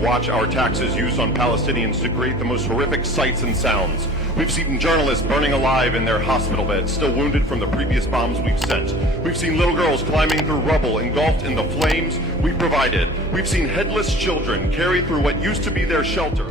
watch our taxes used on Palestinians to create the most horrific sights and sounds. We've seen journalists burning alive in their hospital beds, still wounded from the previous bombs we've sent. We've seen little girls climbing through rubble, engulfed in the flames we provided. We've seen headless children carried through what used to be their shelter.